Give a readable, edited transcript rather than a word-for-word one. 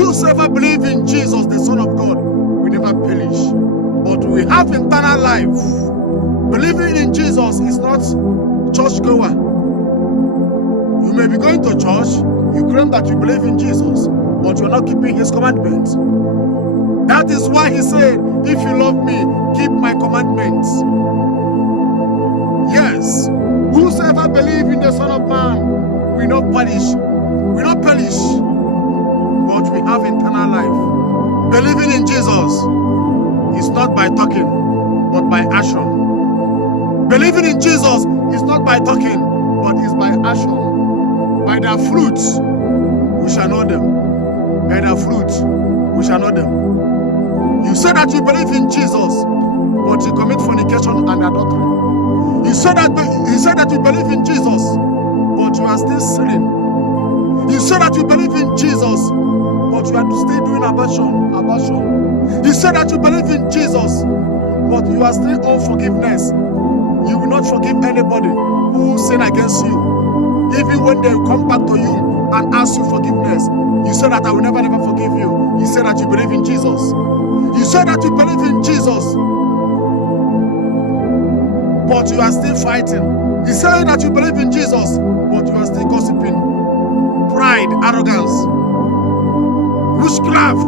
Whosoever believes in Jesus, the Son of God, will never perish, but we have eternal life. Believing in Jesus is not churchgoer. You may be going to church, you claim that you believe in Jesus, but you are not keeping his commandments. That is why he said, if you love me, keep my commandments. Yes, whosoever believes in the Son of Man will not perish, but we have eternal life. Believing in Jesus is not by talking, but by action. Believing in Jesus is not by talking, but is by action. By their fruits, we shall know them. By their fruits, we shall know them. You say that you believe in Jesus, but you commit fornication and adultery. You say that you believe in Jesus, but you are still sinning. You say that you believe in Jesus, but you are still doing abortion. You say that you believe in Jesus, but you are still unforgiveness. You will not forgive anybody who sin against you. Even when they come back to you and ask you forgiveness, you say that I will never forgive you. You say that you believe in Jesus. You say that you believe in Jesus, but you are still fighting. You say that you believe in Jesus, but you are still gossiping. Pride, arrogance, witchcraft,